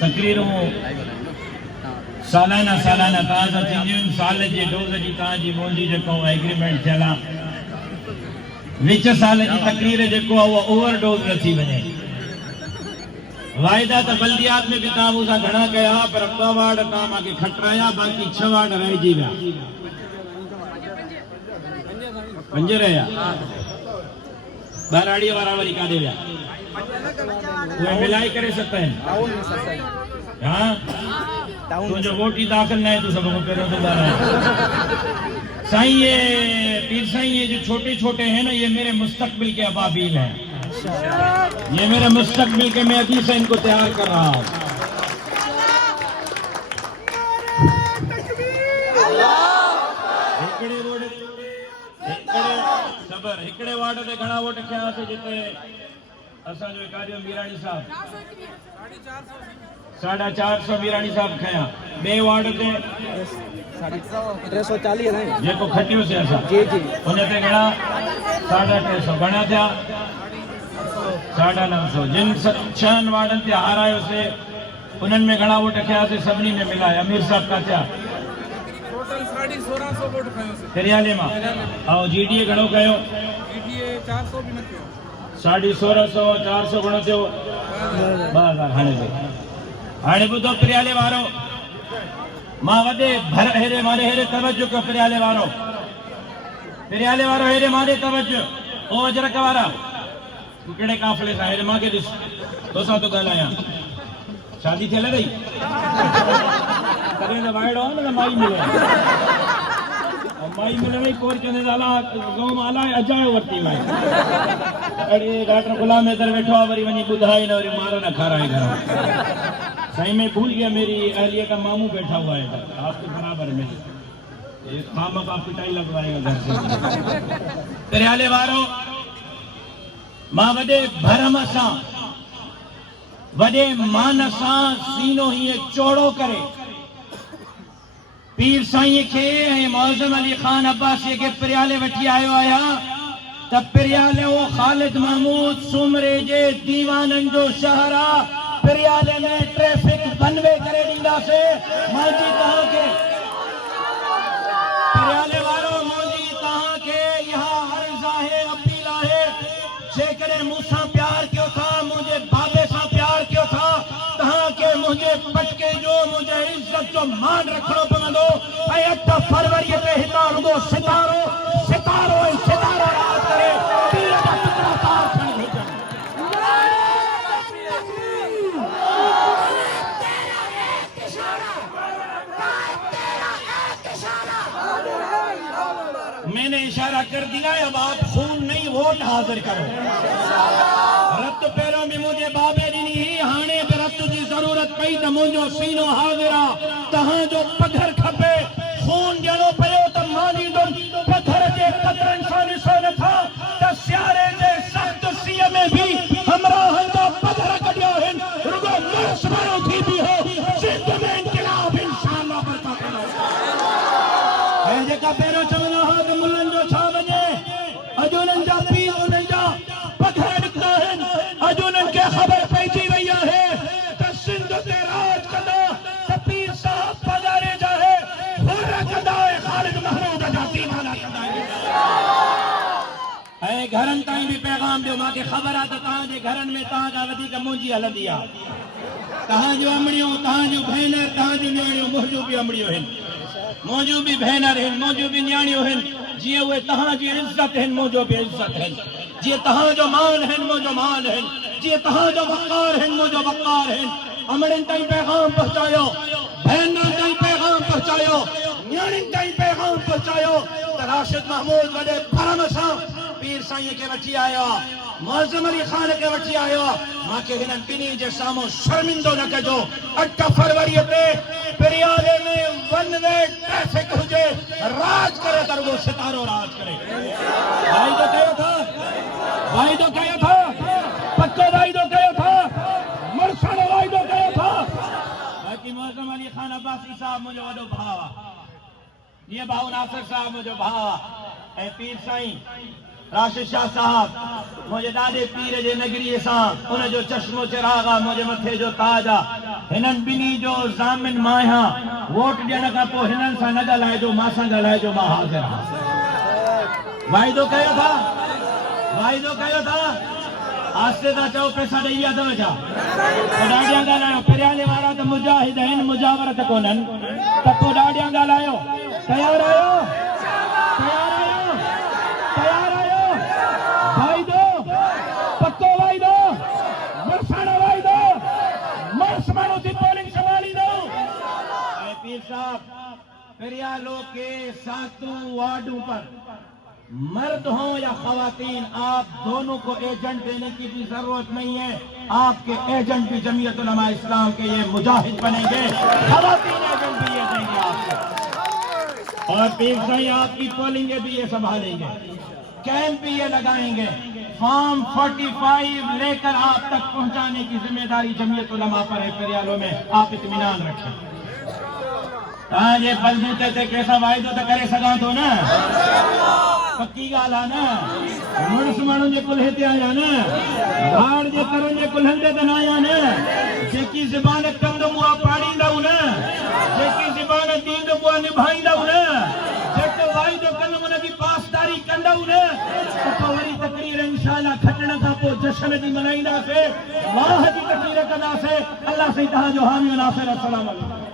तकरीरूं सालाना तव्हां थींदियूं साल जे डोज़ जी तव्हांजी मुंहिंजी जेको एग्रीमेंट थियल आहे विच साल जी तकरीर जेको आहे उहो ओवर डोज़ न थी वञे। वाइदा त बल्दियात में बि तव्हां मूंसां घणा कया पर ॿ वार्ड तव्हां मूंखे खटराया, बाक़ी 6 वार्ड रहिजी विया। 5 रहिया। ॿाराड़ीअ वारा वरी काॾे विया? उहे मिलाए करे 7 आहिनि। हाँ तुझो वोट ही दाखिल नहीं तू सबको पैरों से डाला। साईं ये पीर साईं ये जो छोटे छोटे हैं ना ये मेरे मुस्तकबिल के अबाबील हैं। ये मेरे मुस्तकबिल के मैं अभी से इनको तैयार कर रहा हूँ। हिकड़े वार्ड ते घणा वोट खया थे जिते असा जो कार्य मीराणी साहब 450 मीराणी साहब खया। बे वार्ड ते 340 है जेको खटियो से असा जी जी उन ते घणा 350 घणा थिया 950। जिन 6 वार्डन ते हारायो से उनन में घणा वोट खया से सभनी में मिलाया। अमीर साहब का थिया टोटल 1650 वोट खयो से करियाले मां और जीडीए घणो कयो? जीडीए 400 भी न कयो। 1650 400 घणो थियो 2000। हाणे ॿुधो प्रियाले वारो मां वॾे भर हेरे मारे हेरे तवज्जो कयो। प्रियाले वारो हेरे मारे तवज्जो। ओ अजरक वारा तू कहिड़े काफ़िले सां हेरे मांखे ॾिस तोसां तो ॻाल्हायां। शादी थियल अथई? तॾहिं त वाइड़ो आहे न त माई मिले माई मिलण ई कोर चवंदे अला गौम अलाए अजायो वरिती माई। अड़े डॉक्टर गुलाम हैदर वेठो आहे वरी वञी ॿुधाए न वरी मारो न खाराए घर। साईं मैं भूल गया मेरी अहलिया का मामू बैठा हुआ है आपके बराबर में। मामा का पिटाई लगवाएगा घर से। करियाले वारो मां वॾे भरम सां वॾे मान सां सीनो हीअं चौड़ो करे पीर साईं के मौज़म अली खान अब्बासी के प्रियाले वठी आयो आया त प्रियाले वो खालिद महमूद सुमरे जे दीवानन जो शहर आ। प्रियाले में ट्रैफिक बनवे करे दींदा से माजी कहा के प्रियाले वारो मोदी कहा के यहाँ अर्ज़ है अपील है जेकरे मूसा प्यार क्यों था मुझे बाबे सा प्यार क्यों था कहा के मुझे पटके जो मुझे इज्जत जो मान रखनो पवंदो। 8 फरवरी पे हिता रुगो सितारो राज करे पीर का टुकड़ा तार खण भेजन। मैंने इशारा कर दिया अब आप खून नहीं वोट हाजिर करो। रत पैरों में मुझे बाबे दी नहीं हाने पे रत जी जरूरत पई त मुझो सीनो हाजिरा तहां जो पत्थर खपे खून जनो पयो त मानी दुम पत्थर जे कतरन सां ॾिसो नथा त सियारे जे सख्त सीअ में भी हमरा हंदा पत्थर कढिया आहिन रुगो मर्स मारो थी भी हो सिंध में इनकलाब इंशाअल्लाह बरपा कंदो। ऐं जेका पहिरियों चवंदा हुआ त मुल्हनि जो छा वञे अॼु उन्हनि जा पीर उन्हनि जा पत्थर निकिता आहिनि। अॼु उन्हनि खे ख़बर पइजी वई आहे त सिंध ते राज कंदा त पीर साहब पधारे जाए हुर कंदा खालिद महमूद जा दीवाना कंदा। ऐं घरनि ताईं बि पैगाम ॾियो मूंखे ख़बर आहे त तव्हांजे घरनि में तव्हां खां वधीक मुंहिंजी हलंदी आहे। तव्हांजूं अमड़ियूं तव्हांजूं भेनर तव्हांजूं नियाणियूं मुंहिंजूं बि अमड़ियूं आहिनि मुंहिंजूं बि भेनर आहिनि मुंहिंजूं बि नियाणियूं आहिनि। जीअं उहे तव्हांजी इज़त आहिनि मुंहिंजो बि इज़त आहिनि। जीअं तव्हांजो मान आहिनि मुंहिंजो मान आहिनि। जीअं तव्हांजो वक़ार आहिनि मुंहिंजो वक़ार आहिनि। अमड़ियुनि ताईं पैगाम पहुचायो भेनरुनि ताईं पैगाम पहुचायो नियाणियुनि ताईं पैगाम पहुचायो त राशिद महमूद वॾे भरम सां पीर साईं के वठी आयो मौज़म अली खान के वठी आयो। मूंखे हिननि ॿिन्ही जे साम्हूं शर्मिंदो न कजो। 8 फरवरी ते प्रियाले में वन वे ट्रैफिक हुजे राज करे त रुगो सितारो राज करे। वाइदो कयो था पक्को वाइदो कयो था मरसण वाइदो कयो था। बाक़ी मौज़म अली खान अब्बासी साहब मुंहिंजो वॾो भाउ आहे। ये भाऊ नासिर साहब मुंहिंजो भाउ आहे ऐं पीर साईं राशिद शाह साहब मुझे दादे पीर जे नगरी सां उन जो चश्मो चिराग आहे, मुझे मथे जो ताज आहे। हिननि ॿिन्ही जो ज़ामिन मां आहियां। वोट ॾियण खां पोइ हिननि सां न ॻाल्हाइजो, मां सां ॻाल्हाइजो, मां हाज़िर आहियां। वाइदो कयो था, वाइदो कयो था। आस्ते था चओ पैसा ॾेई विया अथव छा? ॾाढियां ॻाल्हायो। परियाले वारा त मुजाहिद आहिनि, मुजावरत कोन्हनि, त पोइ ॾाढियां ॻाल्हायो। तयार आहियो? तयार आहियो? तयार आहियो? वाइदो पक्को, वाइदो मरसाणो, वाइदो मर्स माण्हू जी पोलिंग संभालींदो। पीर साहब, परियालों के 7 वार्डों पर मर्द हो या खवातीन, आप दोनों को एजेंट देने की भी जरूरत नहीं है। आपके एजेंट भी जमीयत उलमा इस्लाम के ये मुजाहिद बनेंगे, खवातीन एजेंट भी ये देंगे आपको। और पीर साईं आपकी पोलिंग भी ये संभालेंगे, कैंप भी ये लगाएंगे। फॉर्म 45 लेकर आप तक पहुंचाने की जिम्मेदारी जमीयत उलमा पर है। परियालों में आप इत्मीनान रखें। तव्हांजे बलबूते ते कैसा वाइदो त करे सघां थो न, पक्की ॻाल्हि आहे न। मुड़ुस माण्हुनि जे कुल्हे ते आया न, भाड़ जे तरनि जे कुल्हनि ते त न आया न। जेकी ज़बान कंदुमि उहा पाड़ींदव न, जेकी ज़बान ॾींदुमि उहा निभाईंदव न, जेको वाइदो कंदुमि उनजी पासदारी कंदव न, त पोइ वरी तकरीर इंशाअल्लाह खटण खां पोइ जश्न जी मल्हाईंदासीं, वाह जी तकरीर कंदासीं। अल्लाह साईं तव्हांजो हामी नासिर। अस्सलाम वालेकुम।